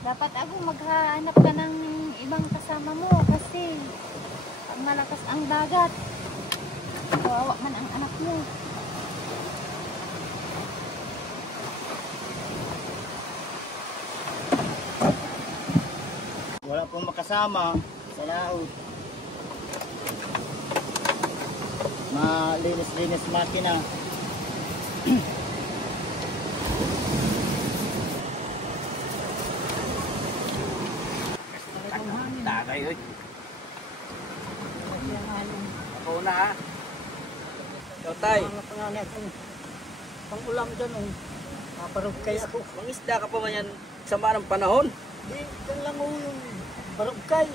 Dapat ako maghahanap ka ng ibang kasama mo kasi malakas ang dagat. Kawawa man ang anak mo. Wala pong makasama sa laot. Malinis-linis makina. Tagay, oy. Ako na ha. Ikaw tay. Pang-ulam dyan oh. Parugkay ako. Mangisda ka pa man yan sa marang panahon. Di, dyan lang oh yung parugkay.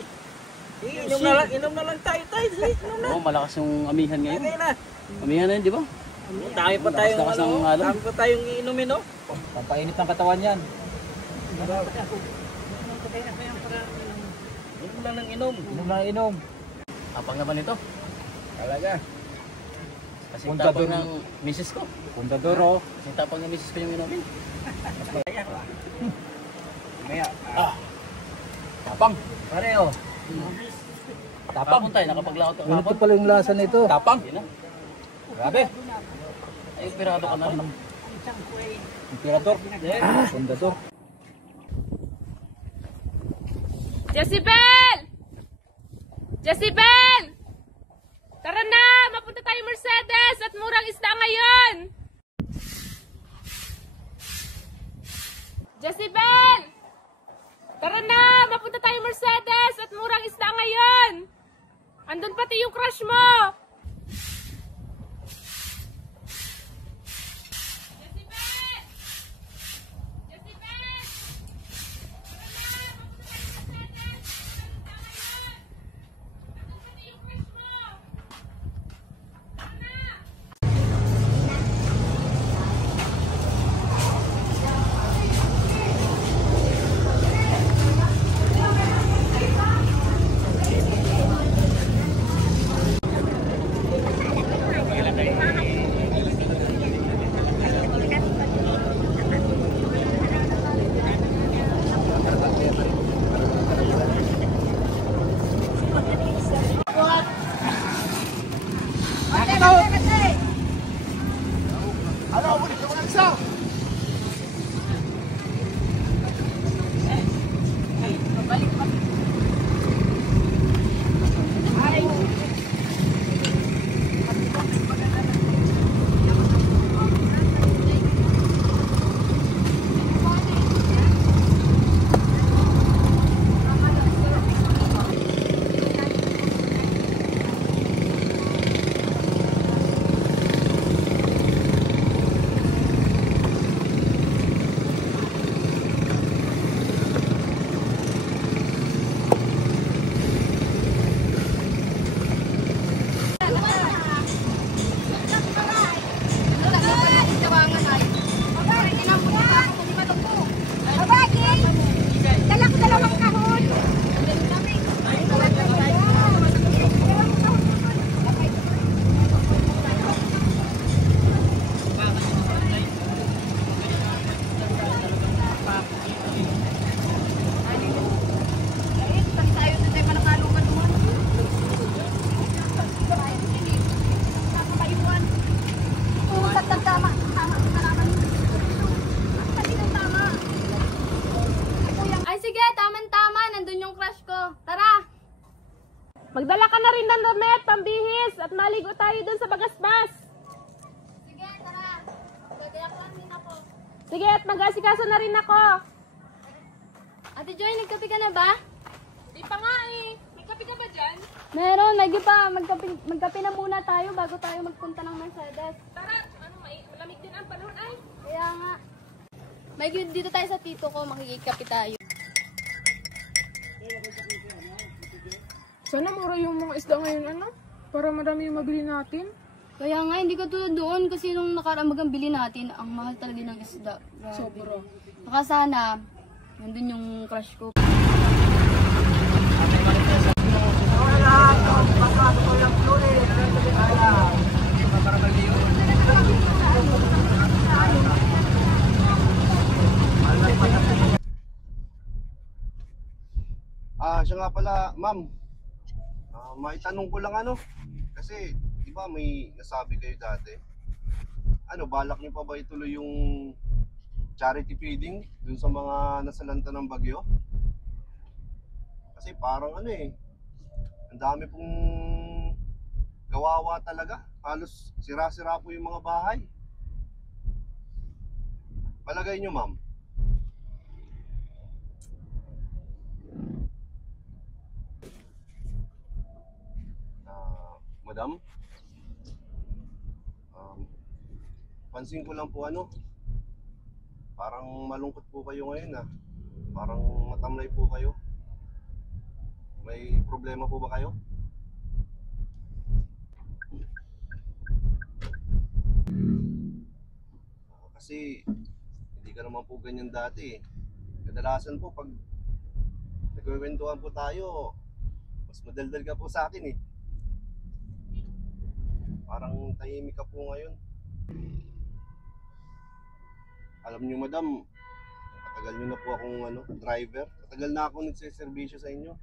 Inom na lang tayo tayo. Inom na. Oo, malakas yung amihan ngayon. Tagay na. Amihan na yun, di ba? Dami pa tayong Lakas ng alon. dami pa tayong iinumin, no? Pampainit ng katawan yan. Inom lang ng inom. Inom lang inom. Tapang naman ito. Talaga. Kasi Puntador. tapang ng misis ko. Puntadoro. Kasi tapang ng misis ko yung inumin. Maya. Tapang. Pareho. Tapang tayo, nakapaglaot ang Ito hapon. pala yung lasa nito. Tapang. Yun na. Grabe. Ay, pirado ka na rin. Emperador. Pundador. Jezebel! Jezebel! Tara na! Mapunta tayo Mercedes at murang isda ngayon! Jezebel! Tara na! Mapunta tayo Mercedes at murang isda ngayon! Andun pati yung crush mo! Jezebel! Jezebel! Magdala ka na rin ng damit, pambihis, at maligo tayo dun sa bagasbas. Sige, tara. Gagayak lang din ako. Sige, at mag-asikaso na rin ako. Ate Joy, nagkape ka na ba? Di pa nga eh. May kape ka ba dyan? Meron, lagi pa. Magkape na muna tayo bago tayo magpunta ng Mercedes. Tara, malamig din ang panahon ay. Kaya nga. May dito tayo sa tito ko, makikikape tayo. Sana mura yung mga isda ngayon, ano? Para marami yung mabili natin. Kaya nga, hindi ka tulad doon kasi nung nakaraamagang bili natin, ang mahal talaga ng isda. Grabe. Sobra. Baka sana, nandun yung crush ko. Siya nga pala, ma'am. Maitanong ko lang ano. Kasi, di ba may nasabi kayo dati? Ano, balak niyo pa ba ituloy yung charity feeding dun sa mga nasalanta ng bagyo? Kasi parang ano eh, ang dami pong kawawa talaga. Halos sira-sira po yung mga bahay. Palagay niyo, ma'am. Madam, pansin ko lang po ano, parang malungkot po kayo ngayon ah. Parang matamlay po kayo. May problema po ba kayo? Kasi hindi ka naman po ganyan dati eh. Kadalasan po pag nagkukwentuhan po tayo, mas madaldal ka po sa akin eh. Parang tahimik ka po ngayon. Alam niyo madam, matagal niyo na po akong driver. Matagal na ako nagsiservisyo sa inyo.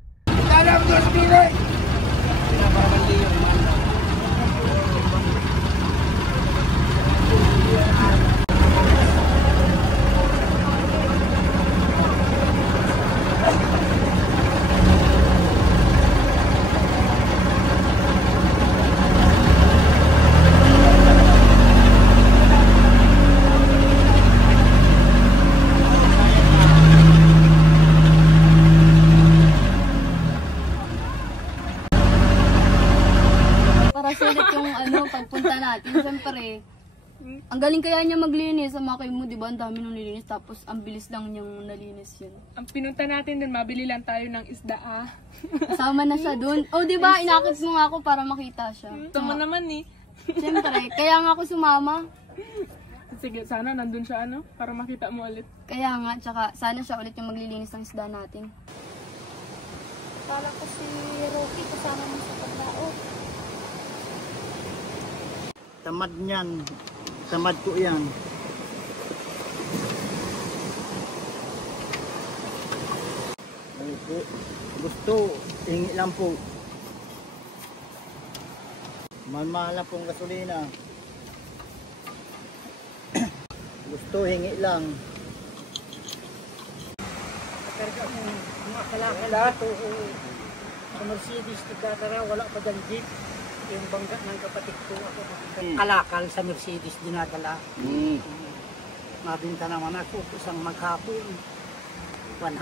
Para sulit yung pagpunta natin. Siyempre, ang galing kaya niya maglinis. Sa makay mo, di ba? Ang dami nung nilinis. Tapos, ang bilis lang niyang nalinis yun. Ang pinunta natin dun, mabili lang tayo ng isda ah. Kasama na siya dun. Oh, di ba? Inakit mo nga ako para makita siya. Tama naman eh. Siyempre, kaya nga ako sumama. Sige, sana nandun siya ano, para makita mo ulit. Kaya nga, tsaka sana siya ulit yung maglilinis ng isda natin. Kala ko si Rocky kasama mo sa paglaot. Tamad niyan. Tamad ko yan. Gusto, hingi lang po. Mahal na pong gasolina. Gusto, hingi lang. Karga mo, mga kalakal dito. Sa Mercedes, tigkatara, wala pa dyan jeep. Yung bangga ng kapatid ko ako. Kalakal sa Mercedes dinadala. Mabinta naman ako isang maghapon. 100.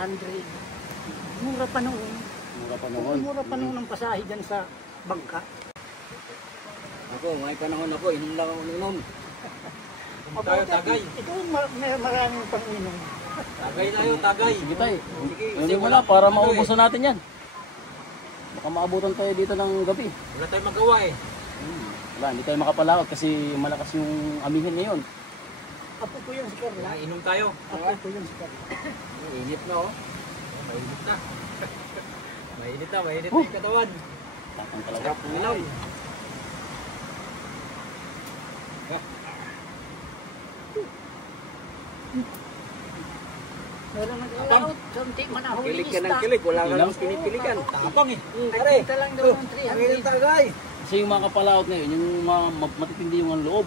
Mura pa noon. Mura pa noon ang pasahe dyan sa bangka. Ako, may panahon ako, inom lang ako inom. Tayo, tagay. Ito maraming pang-inom. Tagay na yun, tagay. Sige tayo. Hindi mo na para maubusan natin yan. Baka maabutan tayo dito ng gabi. Wala tayong magawa eh. Wala, hindi tayo makapalakot kasi malakas yung amihin ngayon. Apo ko yun si Carla. Inom tayo. Apo ko yun si Carla. Mainit na oh. Mainit na. Mainit na yung katawan. Tapang talaga. Sarap ng ilaw. Meron nag-alawat. Kunti man ang huli Kilig ka ng lista. kilig. Wala ka lang pinipilikan. Tapang eh. Pare. Kita lang daw ng 300. Tagay. Kasi yung mga kapalaot ngayon, yung mga matitindi yung ang loob.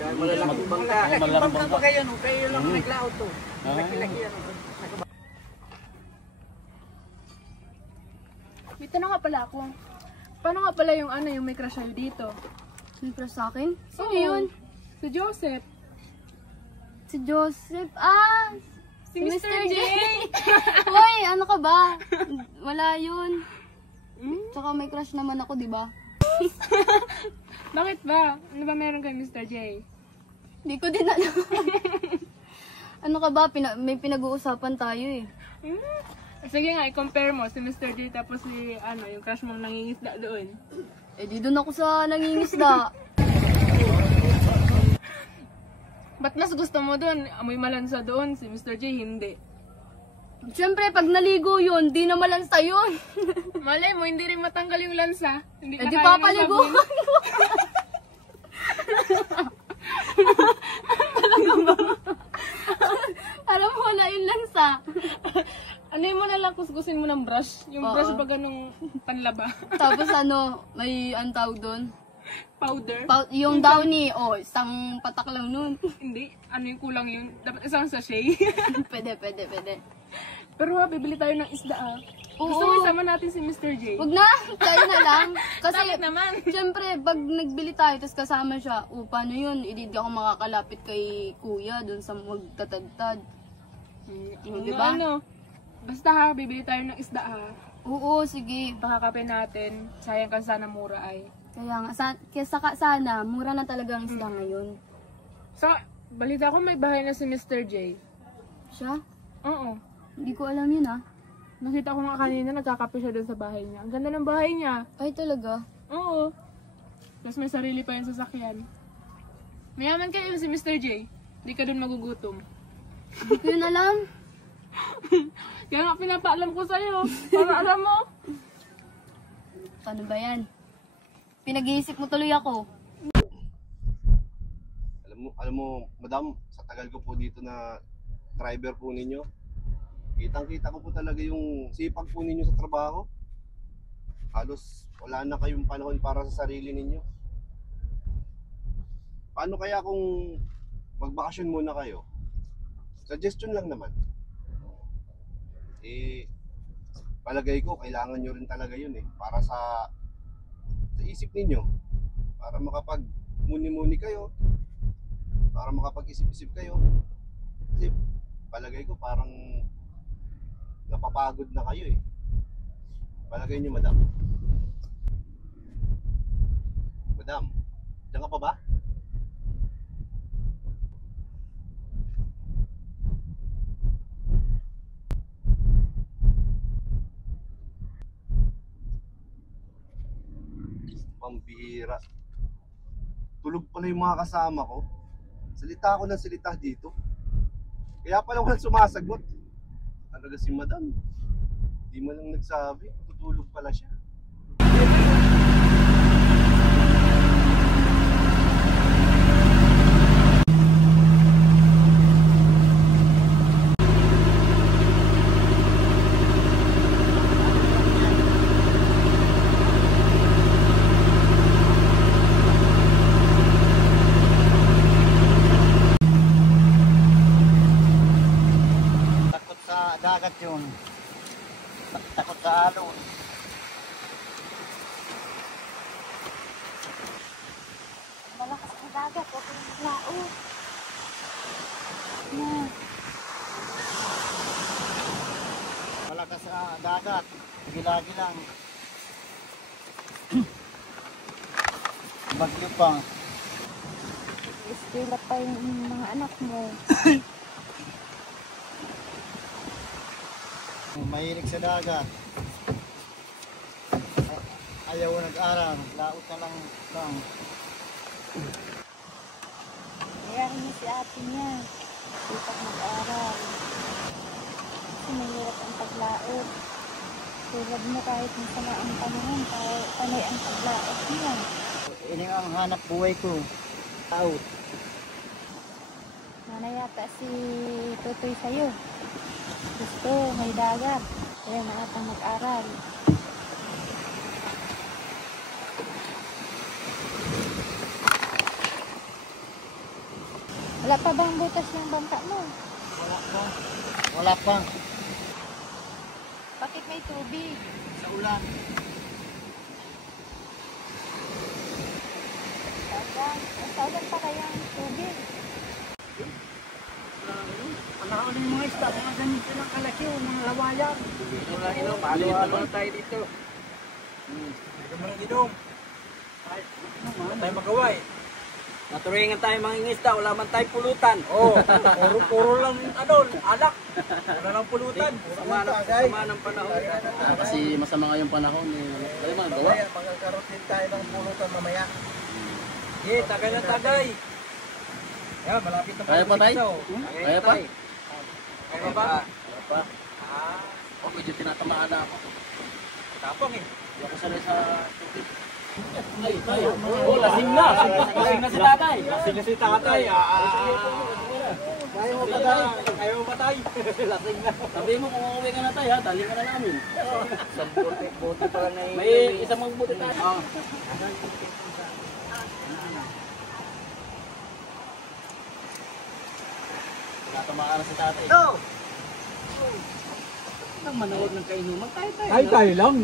Malalaking bangka. Malaking bangka pa kayo nung kayo lang naglaot to. Ah. Laki-laki yan. May tanong nga pala ako. Paano nga pala yung yung may crush sa'yo dito? Siyempre sa akin? Sino Oo. yun? Si Joseph. Si Joseph. Si Mr. J. Hoy, ano ka ba? Wala yun. Tsaka may crush naman ako, di ba? Bakit ba? Ano ba meron kay Mr. J? Hindi ko din alam. Ano ka ba? May pinag-uusapan tayo eh. Sige nga, i-compare mo si Mr. J tapos si yung crush mong nangingisda doon. Eh di doon ako sa nangingisda. Ba't mas gusto mo doon? Amoy malansa doon, si Mr. J hindi. Siyempre, pag naligo yun, di na malansa yun. Malay mo, hindi rin matanggal yung lansa. Hindi Eh na di kaya ng papaligo. sabon. Alam mo wala yung lansa. Ano mo na lang, kuskusin mo ng brush. Yung Oo. brush ba ganong panlaba? Tapos may tawag doon. Powder? Yung downy, isang patak lang nun. Hindi. Ano yung kulang yun? Dapat isang sachet. Pwede. Pero bibili tayo ng isda Oo. Gusto mo isama natin si Mr. J? Huwag na, tayo na lang. Kasi, Bakit naman? siyempre, pag nagbili tayo, tapos kasama siya, paano yun? Hindi ako makakalapit kay kuya dun sa magtatadtad. Diba? Basta bibili tayo ng isda Oo, sige. Pakakapin natin. Sayang kasi sana mura ay. Kaya nga, sana, mura na talaga ang isla ngayon. Balita ko may bahay na si Mr. J. Siya? Oo. Hindi ko alam yun Nakita ko nga kanina, nagkakape siya doon sa bahay niya. Ang ganda ng bahay niya. Ay, talaga? Oo. Tapos may sarili pa yung sasakyan. Mayaman kayo si Mr. J. Hindi ka doon magugutom. Hindi ko yun alam. Kaya nga pinapaalam ko sa'yo. Para alam mo. Paano ba yan? Pinag-iisip mo tuloy ako. Alam mo, madam, sa tagal ko po dito na driver po ninyo, kitang-kita ko po talaga yung sipag po ninyo sa trabaho. Halos wala na kayong panahon para sa sarili ninyo. Paano kaya kung magbakasyon muna kayo? Suggestion lang naman. Palagay ko, kailangan nyo rin talaga yun para sa isip ninyo. Para makapag-muni-muni kayo. Para makapag-isip-isip kayo. Kasi palagay ko parang napapagod na kayo Palagay nyo, madam. Madam, diyan ka pa ba? Pambihira. Tulog pala yung mga kasama ko. Salita ako ng salita dito. Kaya pala walang sumasagot. Talaga si madam. Hindi mo lang nagsabi. Tutulog pala siya. Takot sa dagat yun. Takot sa alon. Malakas ang dagat, huwag kang maglaot. Malakas sa dagat. Lagi lang. Bagyo pa. Eskwela pa yung mga anak mo. Mahilig sa dagat. Ayaw nag-aral. Laot na lang. Kaya niya si ate niya. Sipag mag-aral. Kasi mahirap ang paglaot. Tulad mo kahit masama ang panahon, panay ang paglaot niya. Ini ang hanap buhay ko. Laot. Mana yata si Tutoy sa'yo. Gusto, may dagat. Kaya maatang mag-aral. Wala pa bang butas ng bangka mo? Wala pa. Bakit may tubig? Sa ulan. 1,000 pa kaya ang tubig. Panahon ng mga isda, mga ganito ng kalaki, mga lawayan. Inom lang inom. Halo-halo tayo dito. Inom lang inom. Wala tayong magawa eh. Naturingan tayo mga ingisda, wala man tayong pulutan. Oh, puro lang alak. Wala lang pulutan. Sama ng panahon. Kasi masama nga yung panahon eh. Kaya magawa. Magkakaroon din tayo ng pulutan mamaya. Tagay na tagay. Yan, malapit na Kaya pa tayo? Kaya pa? Kaya ba? Kaya pa. Oh, medyo tinatamaan na ako. Tapang eh. Hindi ako sanay sa tubig. Ay, oh, lasing na. Lasing na si tatay. Lasing na si tatay. Ayaw mo patay. Ayaw mo patay. Lasing na. Sabi mo kung uuwi ka na tayo ha, dali ka na namin. Isang buti pa lang na yun. May isang magbuti tayo. Tinatamaan na si tatay. Nang manood ng kainuman, tayo-tayo. Tayo lang.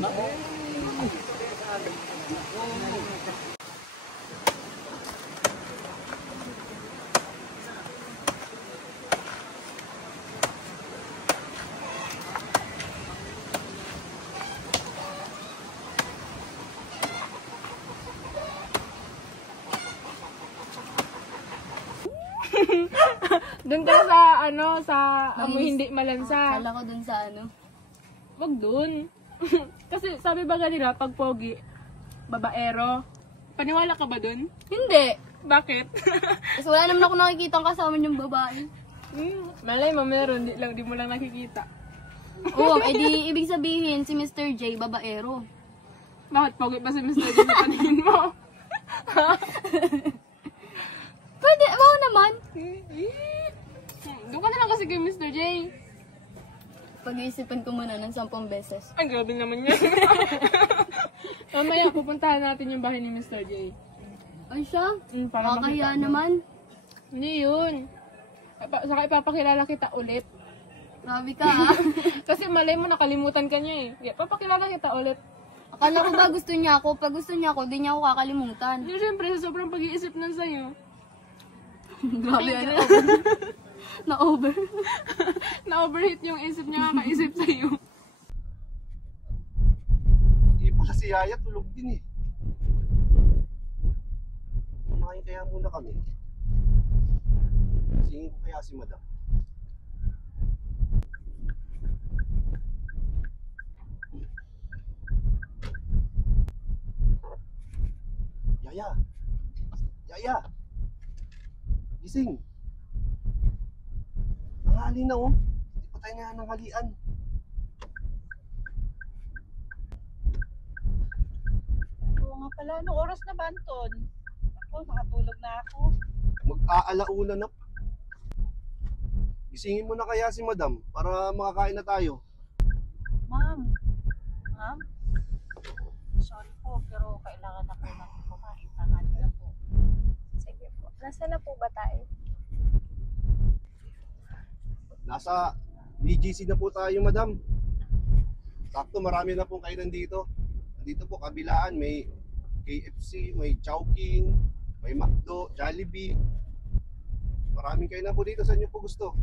Doon ka sa, sa amoy hindi malansa. Kala ko dun sa Wag dun. Kasi sabi ba kanila, pag pogi, babaero. Paniwala ka ba dun? Hindi. Bakit? Kasi wala naman ako nakikita kasama yung babae. Malay mo meron, di mo lang nakikita. Oo, edi ibig sabihin si Mr. J, babaero. Bakit pogi pa si Mr. J sa paningin mo? Pwede, wow naman. Doon ka na lang kasi kay Mr. J. Pag-iisipan ko muna ng 10 beses. Ay, grabe naman yun. Mamaya, pupuntahan natin yung bahay ni Mr. J. Ay siya, Para makakahiya makita mo. naman. Hindi yun. Saka ipapakilala kita ulit. Grabe ka ah. Kasi malay mo, nakalimutan ka niya eh. Papakilala kita ulit. Akala ko ba gusto niya ako? Pag gusto niya ako, di niya ako kakalimutan. Hindi, syempre, sa sobrang pag-iisip nun sa'yo. Grabe Na-over. Na-overheat yung isip niya kakaisip sa'yo. Hindi pala si Yaya, tulog din eh. Kumain kaya muna kami. Singin ko kaya si Madam. Yaya! Yaya! Gising! Nanghali na oh. Hindi pa tayo nga nanghalian. Oo nga pala, anong oras na ba, Anton? Ako, nakatulog na ako. Mag-aalauna na. Gisingin mo na kaya si Madam para makakain na tayo. Ma'am, sorry po, pero kailangan na po natin kumain. Tanghali na po. Sige po. Nasaan na po ba tayo? Nasa BGC na po tayo, Madam. Sakto, marami na pong kainan dito. Dito po, kabilaan, may KFC, may Chowking, may McDo, Jollibee. Maraming kainan po dito. Saan nyo po gusto?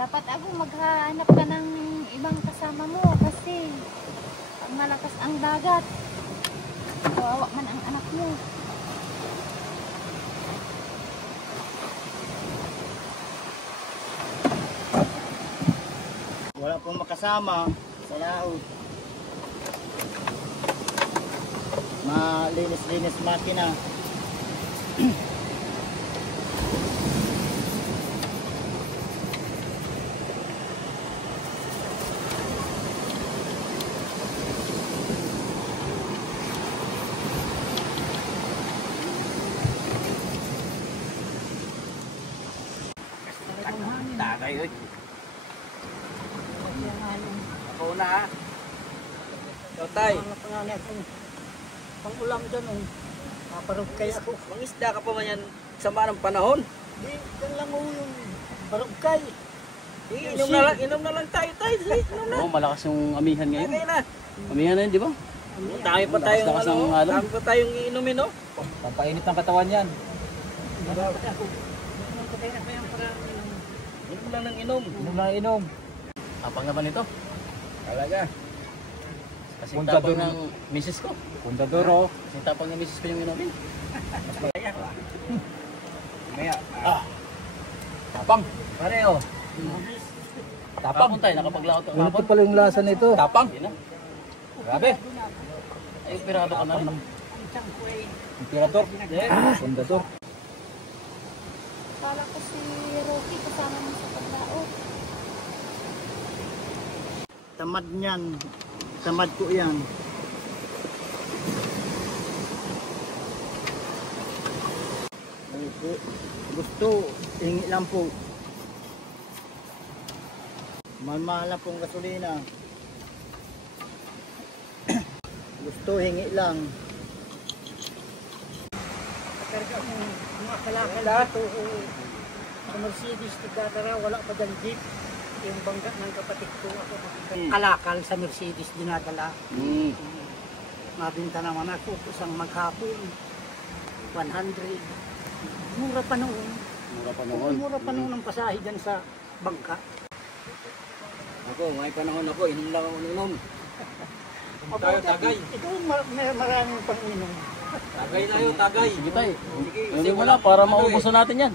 Dapat ako maghahanap ka ng ibang kasama mo kasi pag malakas ang dagat, kawawa man ang anak mo. Wala pong makasama sa laot. Malinis-linis makina. Tagay, oy. Ako na ha. Ikaw tay. Pang ulam dyan, parugkay ako. Mangisda ka pa man yan sama ng panahon. Di, dyan lang yung parugkay. Inom na lang tayo tayo. Inom na. Oo, malakas yung amihan ngayon. Tagay na. Amihan na yun, di ba? Dami pa tayong Lakas ng alon. dami pa tayong iinumin, no? Pampainit ng katawan yan. Dapat ako. Kaya na kayang parang Inom lang ng inom. Inom na inom. Tapang naman ito. Talaga. Kasi Punta tapang doon. ng misis ko. Pundadoro. Kasi tapang ng misis ko yung inumin. Maya. Tapang. Pareho. Tapang tayo, nakapaglakot ako. Ito pala yung lasa nito. Tapang. Yun na. Grabe. Ay, pirado ka na rin. Imperador. Pundador. Kala ko si Rocky kasama mo sa paglaot. Tamad niyan. Tamad ko yan. Gusto, hingi lang po. Mahal lang pong gasolina. Gusto, hingi lang. karga mo mga kalakal dito. Sa Mercedes, tigdadara, wala pa dyan jeep. Yung bangga ng kapatid ko ako. Kalakal sa Mercedes dinadala. Mabinta naman ako isang maghapon. 100. Mura pa noon. Mura pa noon. Mura pa noon ang pasahe dyan sa bangka. Ako, may panahon ako, inom lang ako ng inom. Tayo, tagay. Ito may maraming pang-inom. Tagay tayo, tagay. Sige tayo. Sige, Hindi mo na para maubusan natin yan.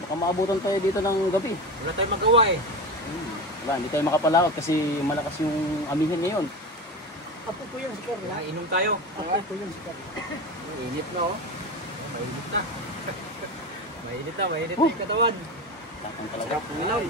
Baka maabutan tayo dito ng gabi. Wala tayong magawa eh. Wala, hindi tayo makapalaot kasi malakas yung amihan ngayon. Apo ko yung si Carla. Inom tayo. Apo ko yung si Carla. Mainit na oh. Mainit na. Mainit na yung katawan. Tapang talaga. Sarap ng inom.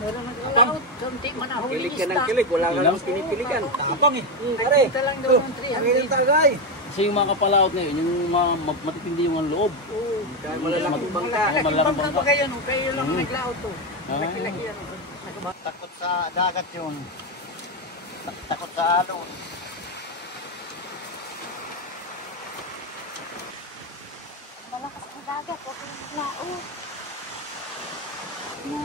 Meron nag-alaot. Kunti man ako Kilig ka ng kilig, wala ka namang pinipiligan. Tapang eh. Pare, Kita lang daw ng ang 300. tagay. Kasi yung mga kapalaot ngayon, yung mga matitindi yung ang loob. Oo. Dahil malalaking bangka. Malaking Malaking bangka. bangka kayo, no? Kayo lang Mm. naglaot to. Ah. Laki-laki yan. Takot sa dagat yun. Takot sa alon. Malakas ang dagat, huwag kang maglaot. Na,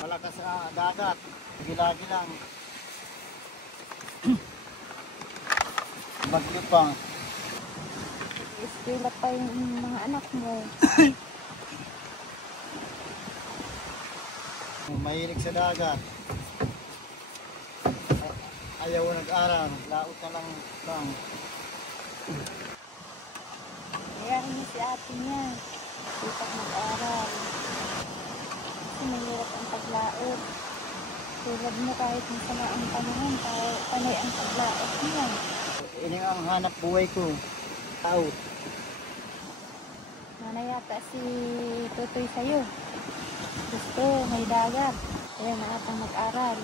Malakas sa dagat. Gilagi lang. Bagyo pa. iskila pa yung mga anak mo. Mahilig sa dagat. Ayaw nag-aral. Laot na lang. Kaya niya si ate niya. Sipag mag-aral. Kasi mahirap ang paglaot. Tulad mo kahit masama ang panahon, panay ang paglaot niya. Ini ang hanap buhay ko. Tao. Mana yata si Tutoy sa'yo. Gusto, may dagat. Kaya naatang mag-aral.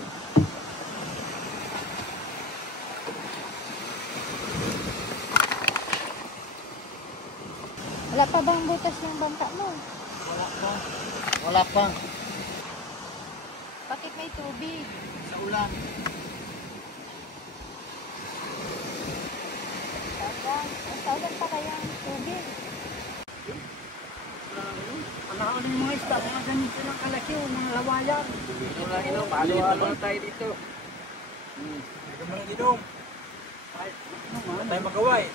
Wala pa bang butas ng bangka mo? Wala pa. Bakit may tubig? Sa ulan. Ang tawag pa kaya ang tubig? Ano yung mga isda, mga ganito lang kalaki, mga lawayan. Halo-halo tayo dito. Hindi ka man inom. Wala tayong magawa eh.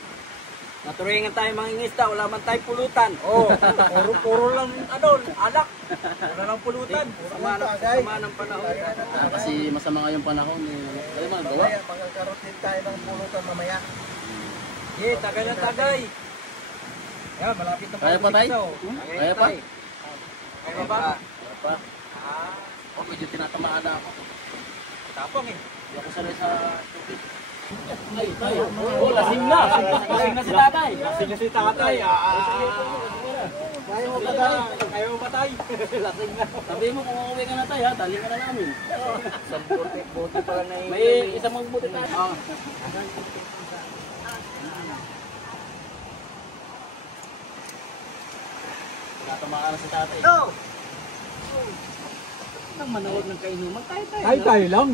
Naturingan tayo mga ingisda, wala man tayong pulutan. Oo, puro lang alak. Wala lang pulutan. Sama ng panahon. Kasi masama nga yung panahon. Kaya magawa. Magkakaroon din tayo ng pulutan mamaya. Tagay na tagay. Yan, malapit na Kaya pa tayo? Kaya pa? Kaya ba? Kaya pa. Oh, medyo tinatamaan na ako. Tapang eh. Hindi ako sanay sa tubig. Ay, tayo. Oh, lasing na. Lasing na si tatay. Lasing na si tatay. Kaya mo patay. Kaya mo patay. Lasing na. Sabi mo kung uuwi ka na tayo, ha? Dali ka na namin. Isang bote pa lang na May isang magbuti tayo. Tinatamaan na si tatay. Nang manawag ng kainuman, tayo. Ay, tayo lang.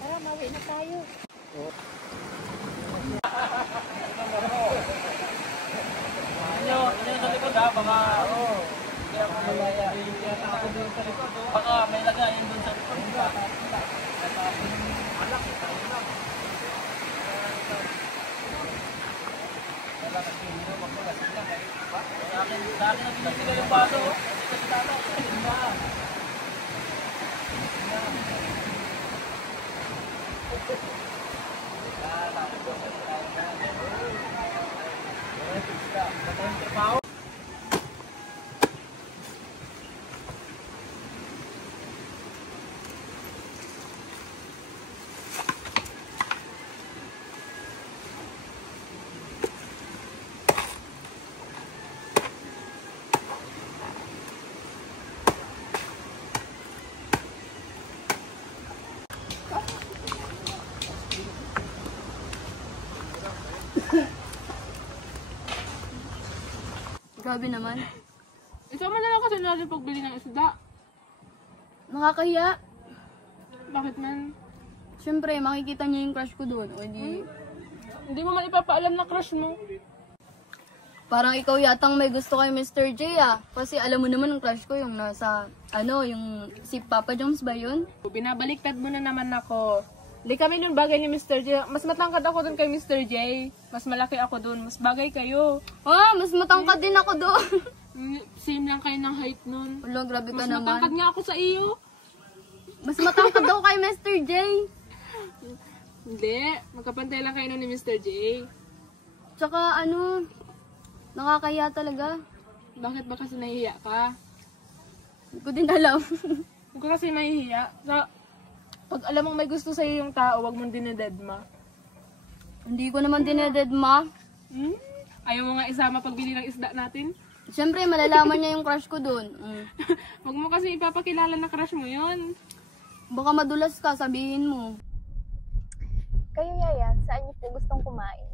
Tara, mawi na tayo. Inyo sa likod ha, baka hindi ako malaya. Ako doon sa likod. Baka may lagayin doon sa likod. Alak, tayo lang. Wala kasi hindi mo magpalasing lang. Sa akin na pinagsigal yung baso. Hindi kasi tama. Grabe naman. Isama na lang kasi natin pagbili ng isda. Nakakahiya. Bakit man? Siyempre, makikita niyo yung crush ko doon. O di, Hindi mo man ipapaalam na crush mo. parang ikaw yatang may gusto kay Mr. J ah. Kasi alam mo naman ang crush ko yung nasa, yung si Papa Jones ba yun? Binabaliktad mo na naman ako. Hindi kami nun bagay ni Mr. J. Mas matangkad ako dun kay Mr. J. Mas malaki ako dun. Mas bagay kayo. Ah, mas matangkad din ako doon. Same lang kayo ng height nun. Wala, grabe ka Mas naman. matangkad nga ako sa iyo. Mas matangkad daw kay Mr. J. Hindi. Magkapantay lang kayo nun ni Mr. J. Tsaka nakakahiya talaga. Bakit ba kasi nahihiya ka? Hindi ko din alam. Huwag ka kasi mahihiya. Pag alam mong may gusto sa'yo yung tao, huwag mong dinededma. Hindi ko naman dinededma. Ayaw mo nga isama pagbili ng isda natin? Siyempre, malalaman niya yung crush ko doon. Huwag mo kasi ipapakilala na crush mo yun. Baka madulas ka, sabihin mo. Kayo, Yaya, saan niyo po gustong kumain?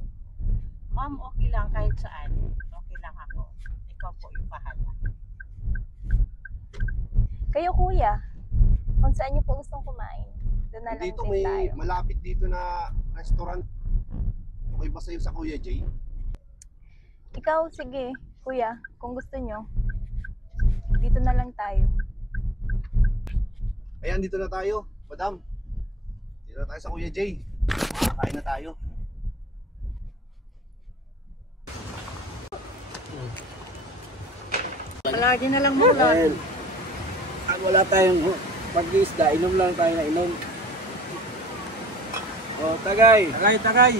Ma'am, okay lang kahit saan. Okay lang ako. Ikaw po yung bahala. Kayo, Kuya, kung saan niyo po gustong kumain? Doon na lang Dito din may tayo. malapit dito na restaurant. Okay ba sa'yo sa Kuya Jay? Ikaw, sige, Kuya, kung gusto niyo, dito na lang tayo. Ayan, dito na tayo, madam. Dito na tayo sa Kuya Jay. Makakain na tayo. Palagi na lang mula. Wala tayong pag-isda, inom lang tayo na inom. Oh, tagay. Tagay.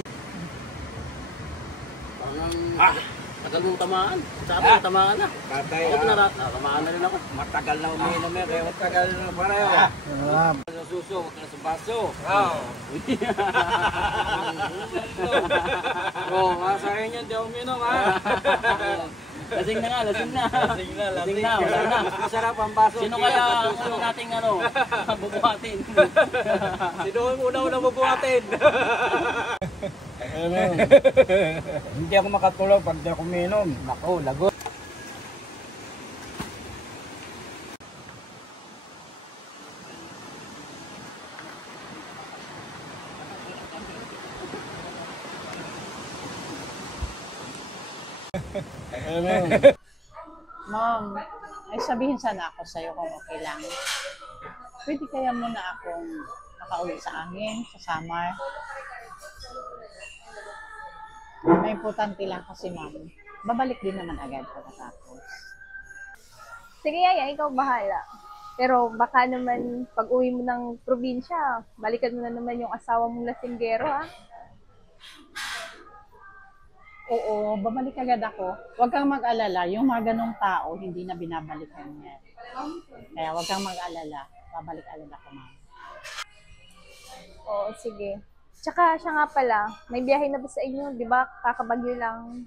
Parang tagal mong tamaan. Sa akin, tamaan na. Tatay, Ako tamaan na rin ako. matagal na umiinom yan, kaya matagal na pareho. Sa suso, huwag ka na sa baso. Oo, sa akin yun, di ako uminom ha. Lasing na nga, lasing na. Lasing na, wala na. Masarap ang baso. Sino kaya ang una nating bubuhatin? Sino ang una-una bubuhatin? Hindi ako makatulog pag di ako uminom. Nako, lagot. Ma'am, ay sabihin sana ako sa'yo kung okay lang. Pwede kaya muna akong makauwi sa amin, sa summer. May importante lang kasi ma'am. Babalik din naman agad pagkatapos. Sige, Yaya, ikaw bahala. Pero baka naman pag uwi mo ng probinsya, balikan mo na naman yung asawa mong lasinggero, ha? Oo, babalik agad ako. Huwag kang mag-alala. Yung mga ganong tao, hindi na binabalikan niya. Kaya huwag kang mag-alala. Babalik agad ako, ma'am. Oo, sige. Tsaka siya nga pala, may biyahe na ba sa inyo? Di ba kakabagyo lang?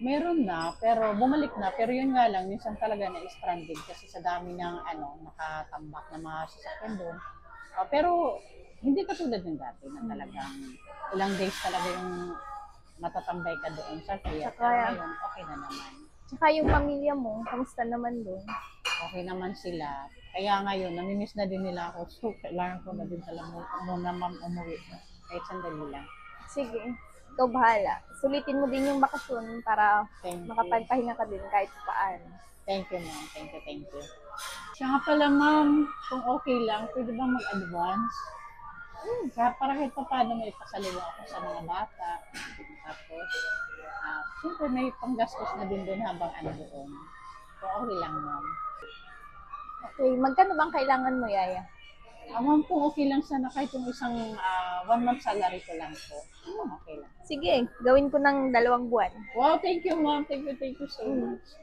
Meron na, pero bumalik na. Pero yun nga lang, minsan talaga na-stranded kasi sa dami ng nakatambak na mga sasakyan doon. Pero hindi katulad ng dati na talagang ilang days talaga yung matatambay ka doon sa kaya. Ngayon, okay na naman. Tsaka yung pamilya mo, kamusta naman doon? Okay naman sila. Kaya ngayon, namimiss na din nila ako. So, kailangan ko na din talaga muna ma'am umuwi. Kahit sandali lang. Sige, ikaw bahala. Sulitin mo din yung bakasyon para makapagpahinga ka din kahit paano. Thank you, ma'am. Thank you. Siya nga pala, ma'am, kung okay lang, pwede bang mag-advance? Para kahit pa paano may pasaliwa ako sa mga bata. Tapos, siyempre may panggastos na din doon habang doon. So, okay lang, ma'am. Okay, magkano bang kailangan mo, Yaya? Ma'am, kung okay lang sana kahit yung isang 1 month salary ko lang po. Okay lang. Sige, gawin ko ng 2 buwan. Wow, thank you, ma'am. Thank you so much.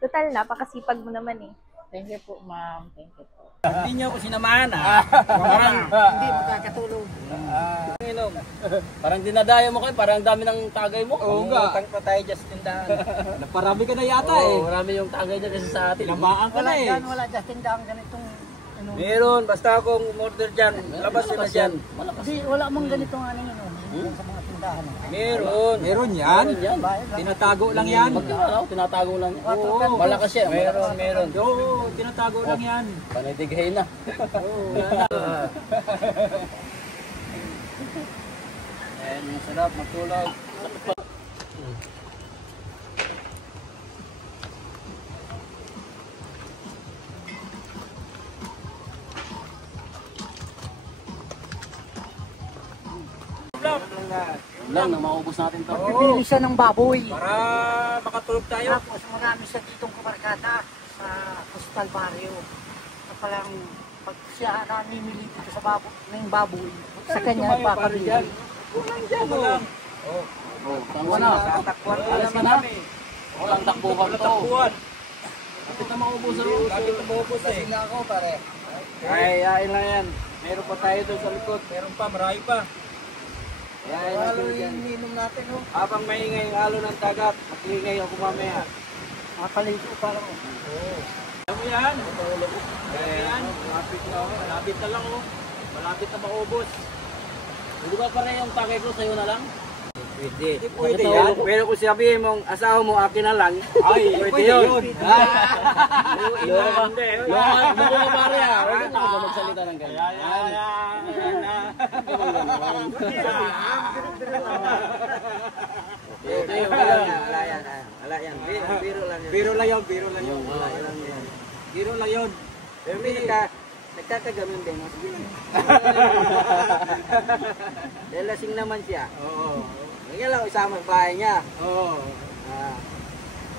Total, napakasipag mo naman eh. Thank you po, ma'am. Thank you po. Hindi niyo ako sinamahan, ha? Parang Hindi makakatulog. Parang dinadaya mo kayo, parang dami ng tagay mo. Oo nga. Utang pa tayo dyan sa tindahan. Naparami ka na yata eh. Marami yung tagay niya kasi sa atin. Lamaan ka na eh. Wala dyan tindahan ganitong Meron, basta akong order dyan. Labas yun na dyan. Hindi, wala mong ganitong sa mga tindahan. Meron. Meron yan? Tinatago lang yan. Tinatago lang yan. Oo. Malakas yan. Meron. Oo, tinatago lang yan. Panitighay na. Oo, yan na. Ayan, masarap, matulog. Lang na maubos natin to. Pipili siya ng baboy. Para makatulog tayo. Tapos marami siya ditong kumarkada sa Coastal Barrio. At palang pag siya namimili dito sa baboy, sa kanya papabili. Kulang dyan, kulang. Tama na. Tatakbuhan ko Alas naman na. namin. Walang takbuhan to. Takbuhan. Kapit na maubos na. Bakit na maubos eh? Lasing na ako, pare. Ay, yain lang yan. Meron pa tayo doon sa likod. Meron pa, marami pa. Yain Halo natin dyan. yung ininom natin, oh. Habang maingay yung halo ng dagat, maglingay ako mamaya. Makaligo pa lang. Alam mo yan? Ayan, malapit na ako. Malapit na lang oh. Malapit na maubos. Hindi ba pare yung tagay ko sa'yo na lang? Hindi pwede yan. Pero kung sabihin mong asawa mo akin na lang, ay, pwede yun. Hindi ka pare ha. Huwag ka ba magsalita ng ganyan. Wala yan. Biro lang yun. Biro lang yun. Biro lang yun. Pero may nagkakaganon din. Dahil lasing naman siya. Oo. Ngayon lang isama ang bahay niya. Oo.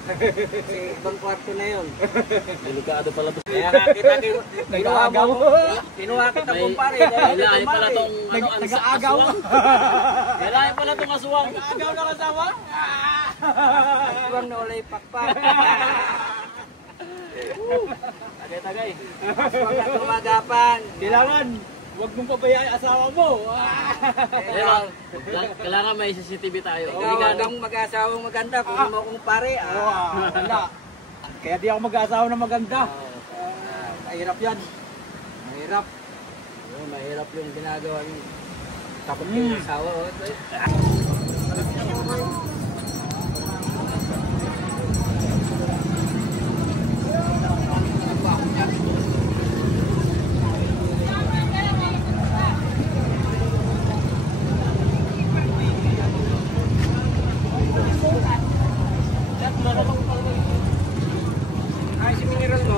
Kasi ibang kwarto na yun. Delikado pala. Kaya kita kinuha kita kumpare. Kailangan pala tong nag-aagaw. Kailangan pala tong aswang. Nag-aagaw ng asawa? Aswang na ulay pakpak. Tagay-tagay. Aswang na tumagapang. Kailangan. Huwag mong pabayaan asawa mo. Kailangan may CCTV tayo. Ikaw hanggang mag-asawang maganda kung mo akong pare. Wala. Kaya di ako mag-asawa na maganda. Mahirap yan. Mahirap. Mahirap yung ginagawa niyo. Takot yung asawa. Ay, si mineral mo.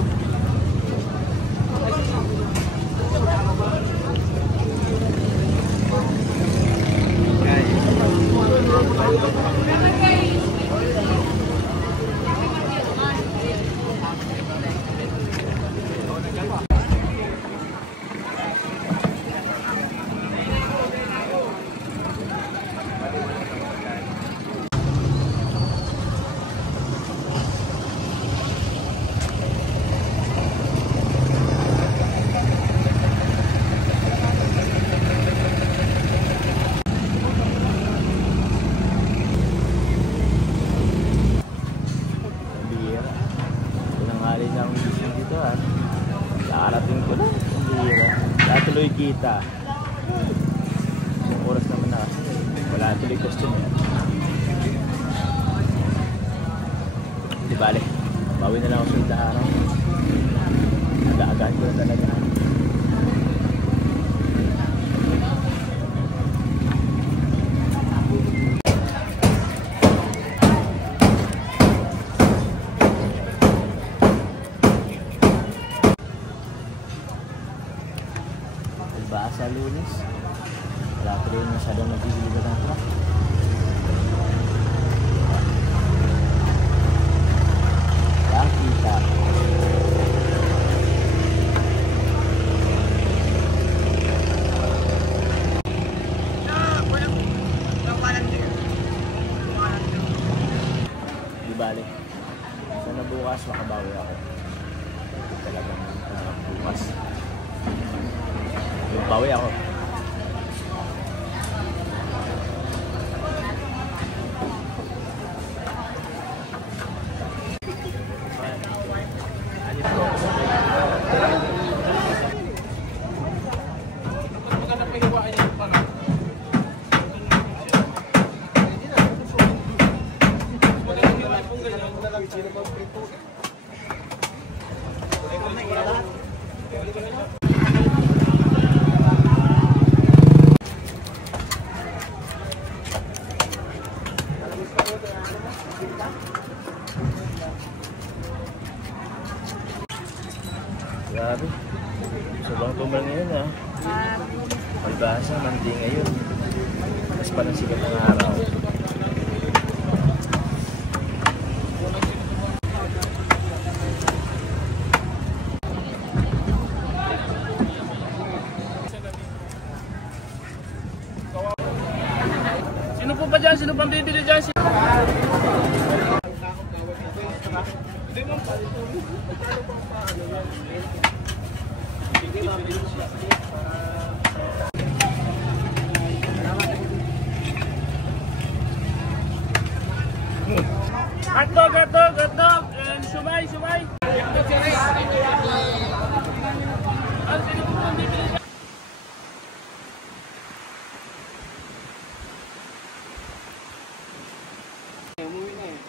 Nakarating ko lang. Natuloy kita. Isang oras naman na kasi. Wala natuloy customer. Di bale. Bawi na lang ako sa isang araw. Aga-agaan ko na talaga. Sa Lunes, wala pa rin masyadong nagigiligan ng truck. Wala kita. Di bale, sana bukas makabawi ako. Talagang bukas. Bawi ako. Grabe. Sobrang tumal ngayon ha. Palbasa, mandi ngayon. Mas pa ng sikat ng araw. Sino po ba dyan? Sino pang bibili dyan? Hotdog, and shumay.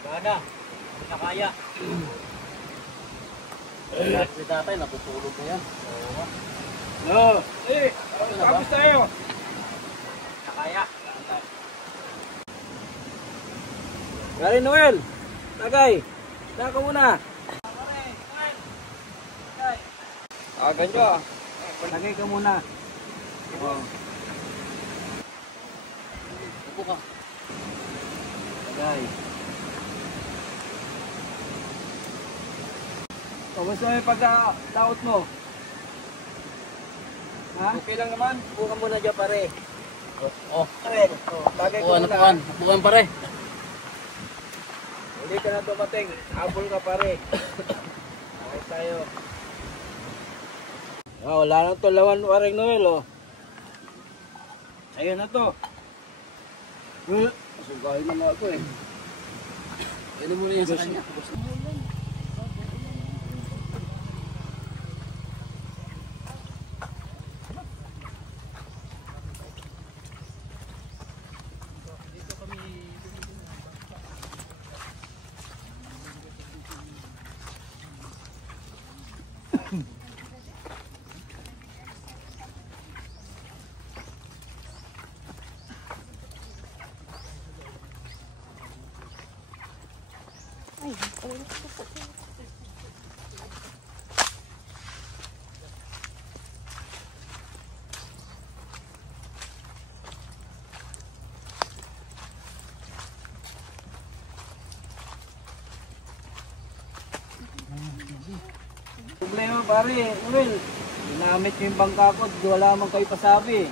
Bada, nakaya. Si tatay, natutulog na yan. No. Tapos tayo. Nakaya. Gary Noel. Tagay. Saka muna. Ganyo. Tagay ka muna. Upo ka. Tagay. Kamusta may pagka-taot mo? Ha? Okay lang naman. Buka muna dyan pare. Pare. Tagay ka muna. Bukan pare. Hindi ka na dumating. Habol ka pare. Okay tayo. Wala nang tulawan paring Noel oh. Ayun na to. Sugahin na nga ako eh. Ano mo yan sa kanya? Problema pare, Urel. Ginamit nyo yung bangka ko, wala man kayo pasabi.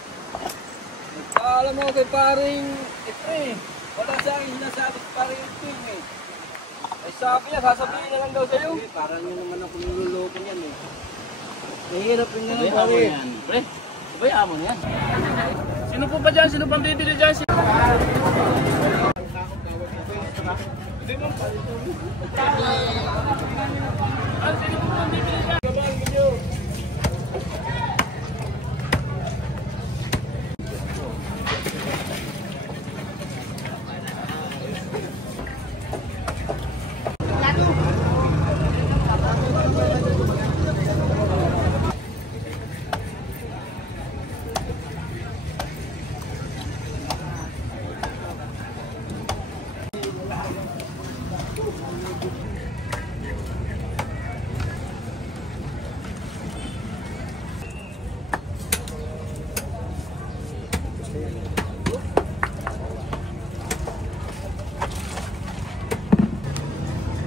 Nagpaalam mo kay paring ito eh. Wala sa akin sinasabi kay paring ito eh. Ay sabi niya, sasabihin na lang daw sa'yo. Parang yun naman ako niluloko niyan eh. Mahirap rin naman pare. Pre, sabayaan mo na yan. Sino po ba dyan? Sino pang bibili dyan?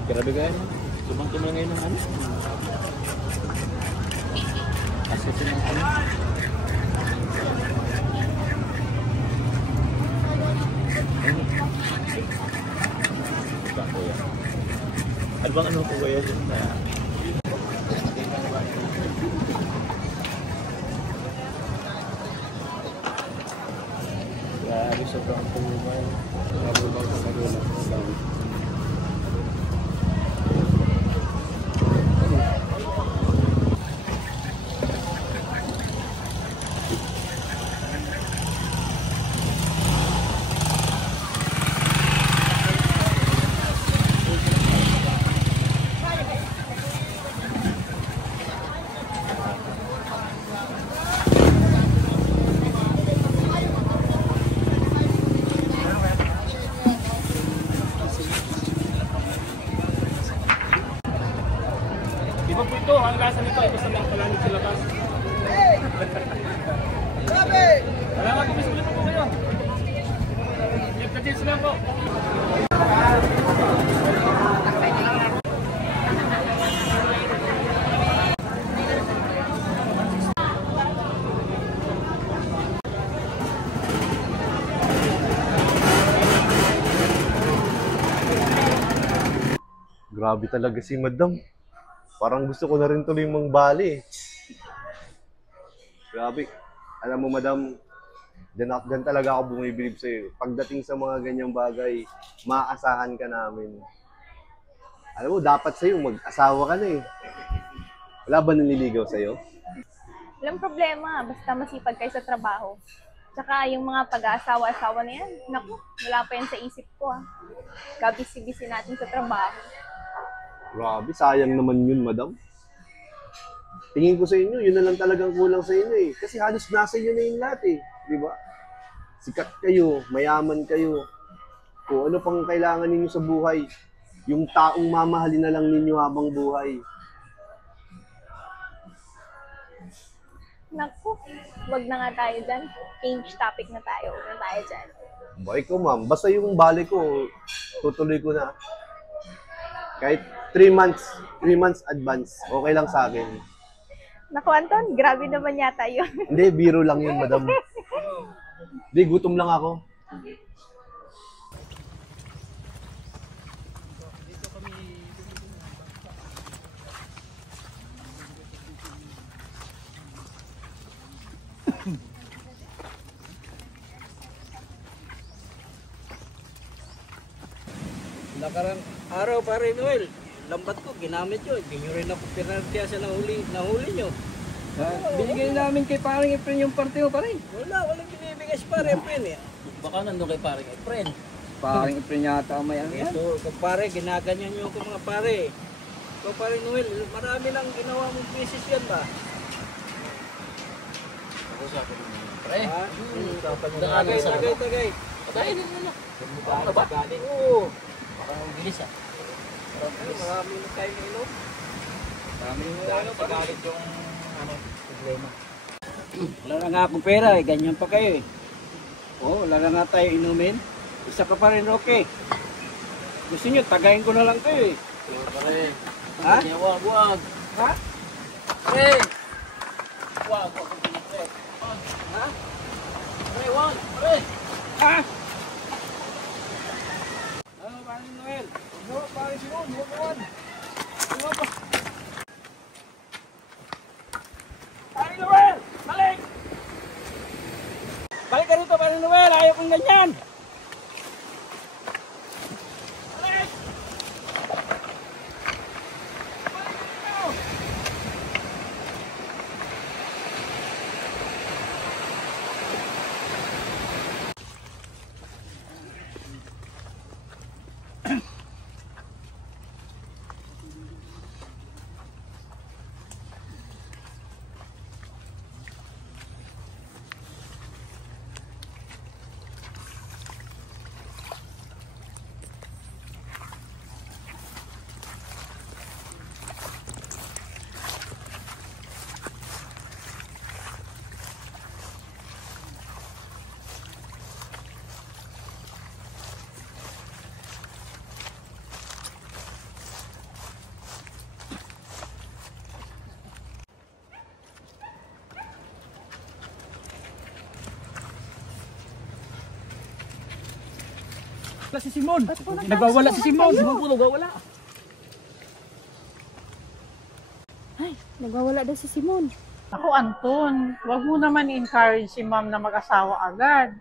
Grabe kayo. Tumang-tumang ngayon ng ano. Kasi silang ano. Ano bang ano po kayo dun na grabe sobrang tulungan. Di ba po ito? Ang lasa nito ay basta lang palamig sa labas. Salamat po, biskulit po kayo. Nagka-cheers lang po. Grabe talaga si Madam. Parang gusto ko na rin tuloy mangbali. Grabe. Alam mo, Madam, dyan talaga ako bumibilib sa'yo. Pagdating sa mga ganyang bagay, maaasahan ka namin. Alam mo, dapat sa'yo, mag-asawa ka na eh. Wala ba naliligaw sa'yo? Walang problema, basta masipag kayo sa trabaho. Tsaka yung mga pag-aasawa-asawa na yan, naku, wala pa yan sa isip ko ah. Kabisi-bisi natin sa trabaho. Grabe, sayang naman yun, Madam. Tingin ko sa inyo, yun na lang talagang kulang sa inyo eh. Kasi halos nasa inyo na yung lahat eh. Di ba? Sikat kayo, mayaman kayo. Kung ano pang kailangan ninyo sa buhay, yung taong mamahalin na lang ninyo habang buhay. Naku, wag na nga tayo dyan. Change topic na tayo. Wag na tayo dyan. Boy ko, ma'am. Basta yung balik ko, tutuloy ko na. Kahit 3 months advance, okay lang sa akin. Naku, Anton, grabe naman yata yun. Hindi, biro lang yun, Madam. Hindi, gutom lang ako. nakarang araw pare Noel, lambat ko, ginamit yun. Hindi nyo rin ako pinartiya sa nahuli nyo. Binigay namin kay paring Efren yung parte mo pare. Walang binibigay si paring Efren eh. Baka nandun kay paring Efren. Paring Efren yata may ang yan. Ito, pare, ginaganyan nyo ako mga pare. Ito pare Noel, marami nang ginawa mong business yan ba? Ako sa akin, pre. Tagay. Patayin din mo na. Ano ba? Oo. Parang bilis ah. Marami na tayo inom. Marami na tayo pagalit yung problema. Wala na nga akong pera eh, ganyan pa kayo eh. Oo, wala na nga tayo inumin. Isa ka pa rin, Roque. Gusto nyo, tagayin ko na lang kayo eh. Pare. Ha? Wag. Ha? Pre. Wag. Ha? Pre, wag. Pre. Ha? Ano, paring Noel? Huwag paring Simon, huwag. Huwag pa. Paring Noel! Balik! Balik ka rito, paring Noel! Ayaw kong ganyan! Balik! Wala si Simon. Nagwawala si Simon. Simon po nagwawala. Ay, nagwawala daw si Simon. Ako, Anton, wag mo naman i-encourage si ma'am na mag-asawa agad.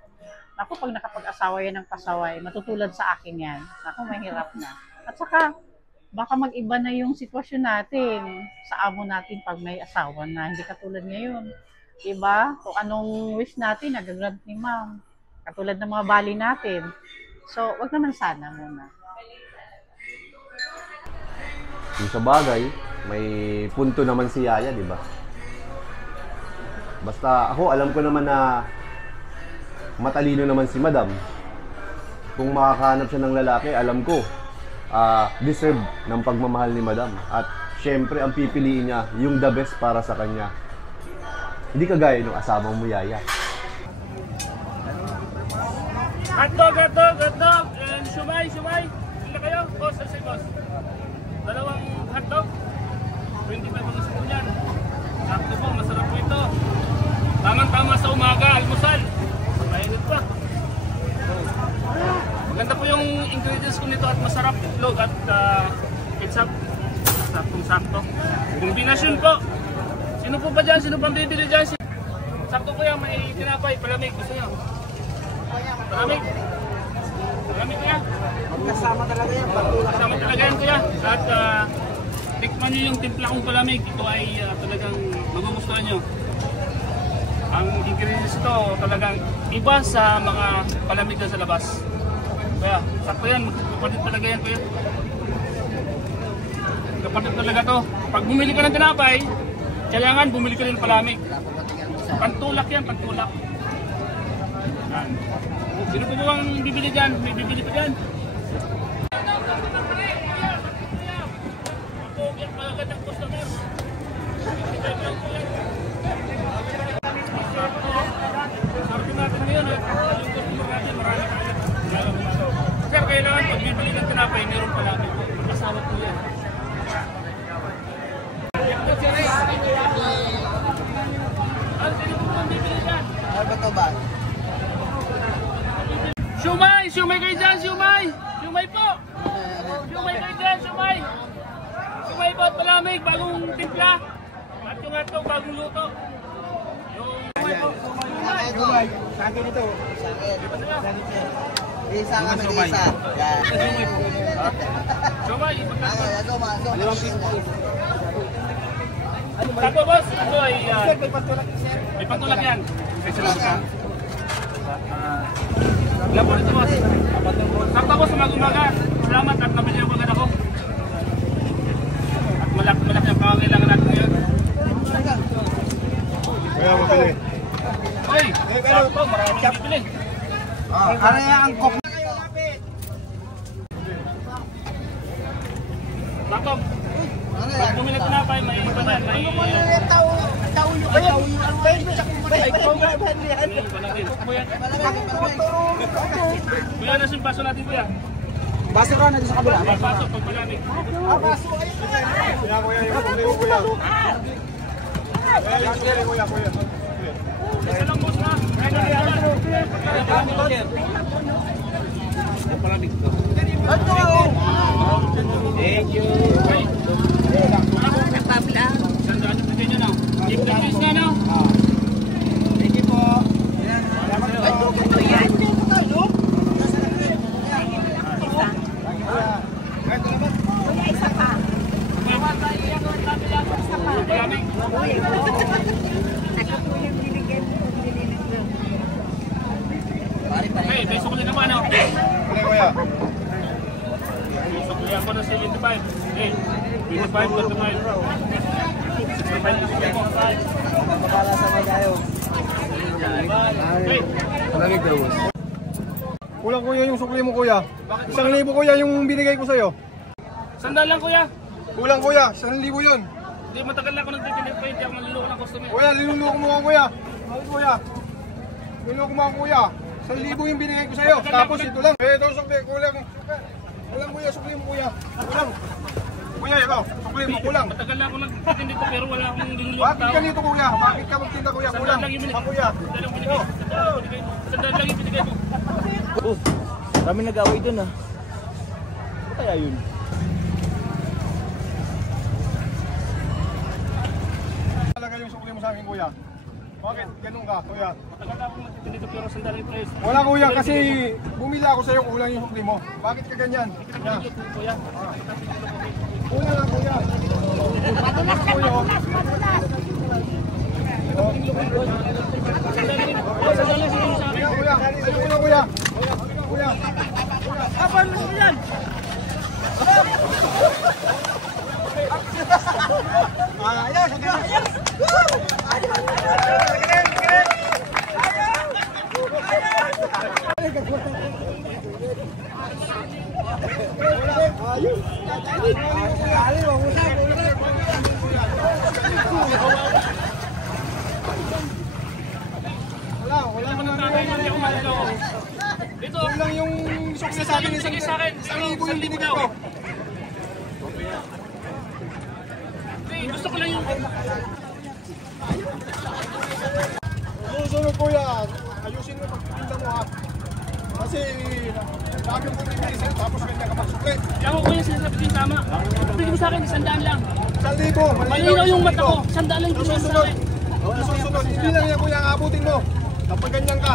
Ako, pag nakapag-asawa yan ng pasaway, matutulad sa akin yan. Ako, mahirap na. At saka, baka mag-iba na yung sitwasyon natin sa amo natin pag may asawa na, hindi katulad ngayon. Diba? Kung anong wish natin, nagagrant ni ma'am. Katulad ng mga bali natin. So, wag naman sana muna. Yung sa bagay, may punto naman si Yaya, di ba? Basta ako, alam ko naman na matalino naman si Madam. Kung makakahanap siya ng lalaki, alam ko, deserve ng pagmamahal ni Madam. At syempre, ang pipiliin niya, yung the best para sa kanya. Hindi kagaya ng asawang mo, Yaya. Hotdog, and shumay. Hindi kayo? Boss, say boss. Dalawang hotdog. 25 ang isa po yan. Sakto po, masarap po ito. Tamang-tama sa umaga, almusal. Mainit pa. Maganda po yung ingredients ko nito at masarap. Itlog at ketchup. Saktong-sakto. Kombinasyon po. Sino po ba dyan? Sino pang bibili dyan? Sakto po yan, may tinapay, palamig. Gusto nyo? Palamig kuya. Magkasama talaga yan. Magkasama talaga yan kuya. At tikman nyo yung timpla kong palamig. Ito ay talagang magugustuhan nyo. Ang ingredients ito talagang iba sa mga palamig na sa labas. Kaya sakto yan. Kapatid talaga yan kuya. Kapatid talaga to. Pag bumili ka ng tinapay, kailangan bumili ka rin ng palamig. Pantulak yan, pantulak. Yan. Sino po ba ang bibili dyan? May bibili pa dyan? Ako, yan magagandang customer. Sarapin natin ngayon at yung customer natin marami tayo. Sir, kailangan pag bibili ng tinapay, meron pa namin. Magkasama po yan. Sino po ang bibili dyan? Ano ba ito ba? Siumay kayo dyan, siumay! Siumay po! Siumay kayo dyan, siumay! Siumay po at palamig, bagong timpla. At yung ato, bagong luto. Yung siumay po, siumay. Sa akin ito. Sa akin. Isa kami, isa. Yan. Somay, Sako boss, ito ay may pantulak yan. Kasi lang ka. Labo nito boss. Sakto boss, umaga. Salamat at nabili ako agad ako. At malaki ang pangangailangan natin ngayon. Kaya mabili. Oy, sakto, maraming bibili. Ano yan ang kop? Sakto. Pag bumili ko na pa, may iba na, may... Kuya, nasa yung baso natin, kuya? Baso ka na sa kabila. Baso, pag malamig. Baso, ayun. Kuya, yung kumuli ko kuya. Kuya. Isa lang boss na. Palamig ko. Thank you. Sandaan yung pagkain nyo na. Keep the peace na, no? Thank you po. Hey, may sukli na ba, no? Kuya. Sukli ako na 75. Hey, 25, 25. Malamig daw. Kulang kuya yung sukli mo kuya. 1,000 kuya yung binigay ko sa'yo. Sandal lang, kuya. Kulang kuya, 1,000 yun. Hindi, matagal na ako nagtitinip pa, hindi ako naliloko ng customer. Kuya, linuloko mo ako kuya. Bakit kuya? Linuloko mo ako kuya. 1,000 yung binigay ko sa'yo. Tapos ito lang. Ito sukli, kulang. Kulang kuya, sukli mo kuya. Kulang. Kuya, ikaw, sukli mo kulang. Matagal na ako nagtitinip pa, pero wala akong linuloko Bakit ka nito kuya? Bakit ka magtinda kuya? Kulang. Kuya. Sandal lang yung binigay mo. Kami nag-away dun ah. Ano kaya yun? Talaga yung sukli mo sa akin kuya. Bakit? Ganun ka kuya? Matagal na akong nagtitinip pero sandal yung price. Wala kuya kasi bumili ako sa'yo kulang yung sukli mo. Bakit ka ganyan? Kuya. Kulang lang kuya. Madulas ka na. Kuya, kuya. Kuya. Apa mo yan? Ayos, ayos. Wala mo nang Dito lang yung sukli sa akin. Sige sa akin. 1,000 yung binigay ko. Gusto ko lang yung... Susunod kuya, ayusin mo pagtitinda mo ha. Kasi lagi mo tinitin tapos ganyan ka magsukli. Kaya ko kuya sinasabi din tama. Bigyan mo sa akin, 100 lang. 1,000. Malinaw yung mata ko. 100 lang yung sa akin. Susunod, hindi lang yan kuya ang abutin mo. Kapag ganyan ka.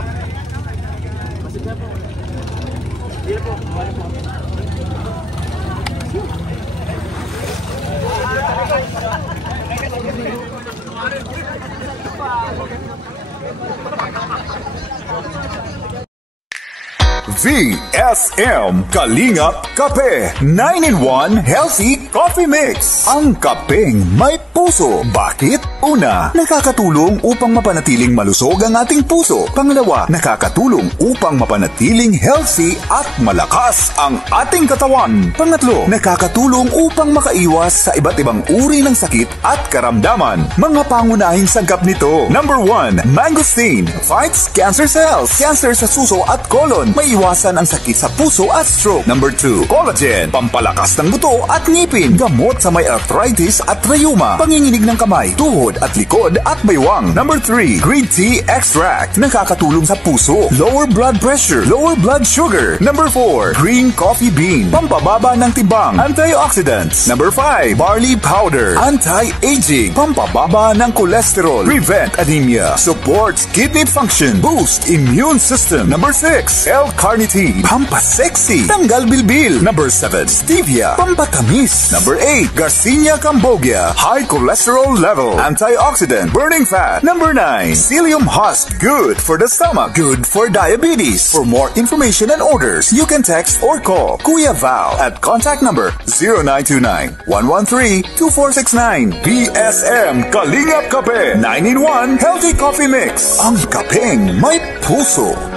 VSM Kalingap Kape 9-in-1 Healthy Coffee Mix. Ang kapeng may puso. Bakit? Una, nakakatulong upang mapanatiling malusog ang ating puso. Pangalawa, nakakatulong upang mapanatiling healthy at malakas ang ating katawan. Pangatlo, nakakatulong upang makaiwas sa iba't ibang uri ng sakit at karamdaman. Mga pangunahing sangkap nito. Number 1, mangosteen fights cancer cells. Cancer sa suso at colon. May iwasan ang sakit sa puso at stroke. Number 2, collagen, pampalakas ng buto at ngipin. Gamot sa may arthritis at rheuma. Panginginig ng kamay, tuhod at likod at baywang. Number 3, green tea extract. Nakakatulong sa puso, lower blood pressure, lower blood sugar. Number 4, green coffee bean, pampababa ng timbang, antioxidants. Number 5, barley powder, anti-aging, pampababa ng cholesterol, prevent anemia, supports kidney function, boost immune system. Number 6, L-carnitine Carnitine, pampasexy, tanggal bilbil. Number 7, Stevia, pampatamis. Number 8, Garcinia cambogia, high cholesterol level, antioxidant, burning fat. Number 9, Psyllium husk, good for the stomach, good for diabetes. For more information and orders, you can text or call Kuya Val at contact number 0929-113-2469. BSM Kalingap Kape 9-in-1 Healthy Coffee Mix. Ang kapeng may puso.